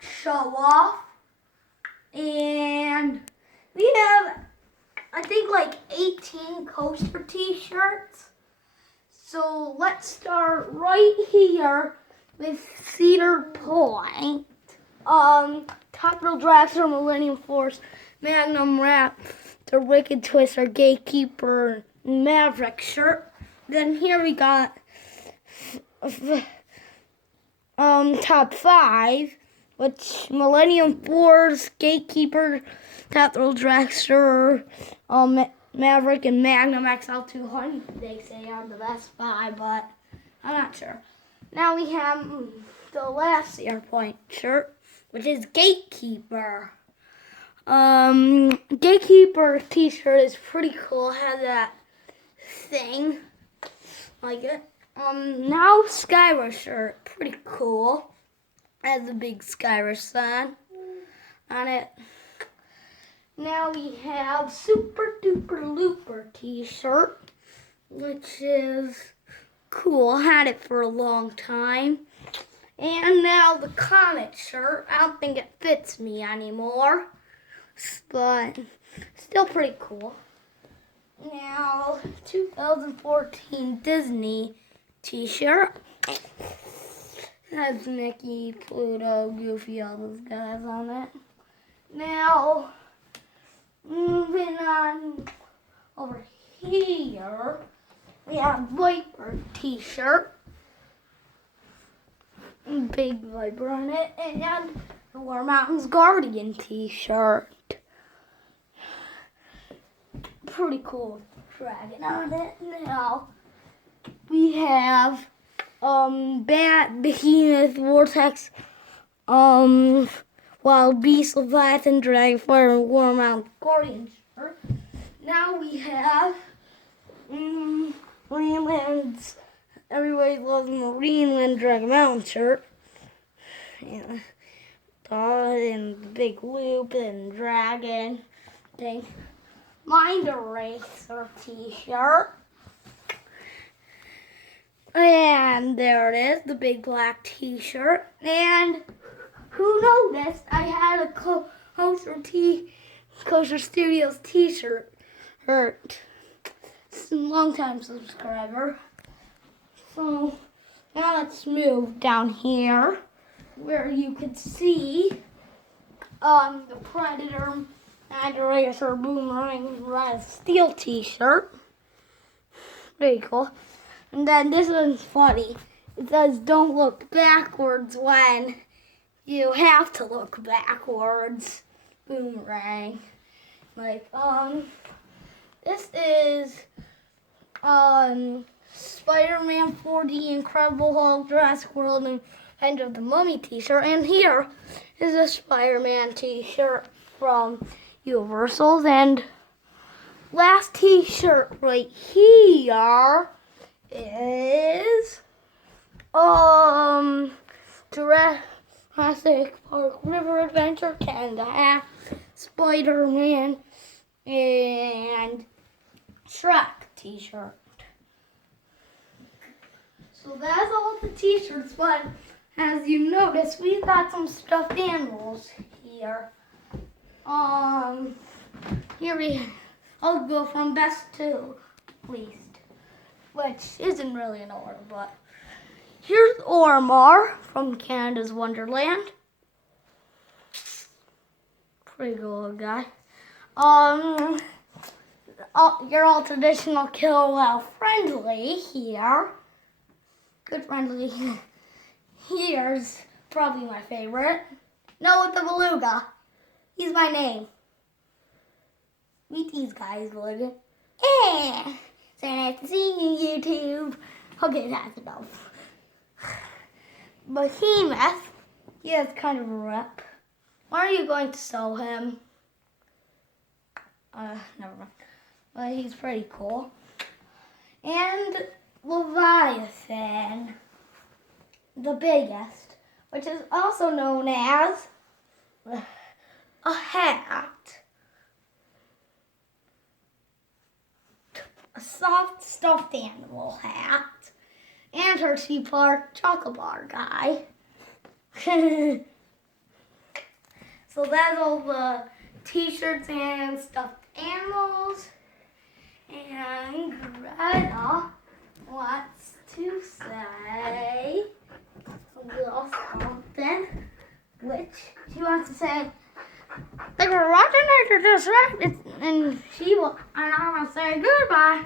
show off. And we have, I think, like 18 coaster t-shirts. So let's start right here with Cedar Point. Top Thrill Dragster, Millennium Force, Magnum Wrap, the Wicked Twister, Gatekeeper, Maverick shirt. Then here we got top 5, which Millennium Force, Gatekeeper, Top Thrill Dragster, Maverick, and Magnum XL200. They say are the best 5, but I'm not sure. Now we have the last Cedar Point shirt, which is Gatekeeper. Gatekeeper t-shirt is pretty cool. It has that thing, like it. Now Skyrush shirt, pretty cool. Has a big Skyrush sign on it. Now we have Super Duper Looper t-shirt, which is cool. Had it for a long time. And now the Comet shirt. I don't think it fits me anymore, but still pretty cool. Now, 2014 Disney t-shirt. It has Mickey, Pluto, Goofy, all those guys on it. Now, moving on over here, we have Viper t-shirt. Big Viper on it. And the War Mountains Guardian t-shirt. Pretty cool dragon on it. Now, we have Bat, Behemoth, Vortex, Wild Beast, Leviathan, Dragonfire, and War Mountain Guardian shirt. Now we have Marineland's Everybody Loves Marineland Dragon Mountain shirt. And the big loop and dragon thing. Mind Eraser t-shirt. And there it is, the big black t-shirt. And who noticed I had a Coaster Studios t-shirt. Long-time subscriber. So now let's move down here where you can see the Predator Mind Eraser Boomerang Red Steel t-shirt. Very cool. And then this one's funny. It says don't look backwards when you have to look backwards. Boomerang. Like, this is Spider-Man 4D, Incredible Hulk, Jurassic World, and End of the Mummy t-shirt. And here is a Spider-Man t-shirt from Universal. And last t-shirt right here is Jurassic Park River Adventure Canada, Spider-Man, and Shrek t-shirt. So that's all the t-shirts, but as you notice, we've got some stuffed animals here. I'll go from best to least, which isn't really an order, but here's Ormar from Canada's Wonderland. Pretty cool guy. Your all traditional Killer Whale friendly here. Good friendly. Here's probably my favorite. Noah the Beluga. He's my name. Meet these guys, Beluga. So nice to see you, YouTube. Okay, that's enough. Behemoth. He has kind of a rep. Why are you going to sell him? Never mind. But he's pretty cool. And Leviathan, the biggest, which is also known as a hat. A soft stuffed animal hat. And Hershey Park chocolate bar guy. So that's all the t-shirts and stuffed animals. And Greta wants to say a little something, which she wants to say, they were watching Nature Just Right, and I'm going to say goodbye.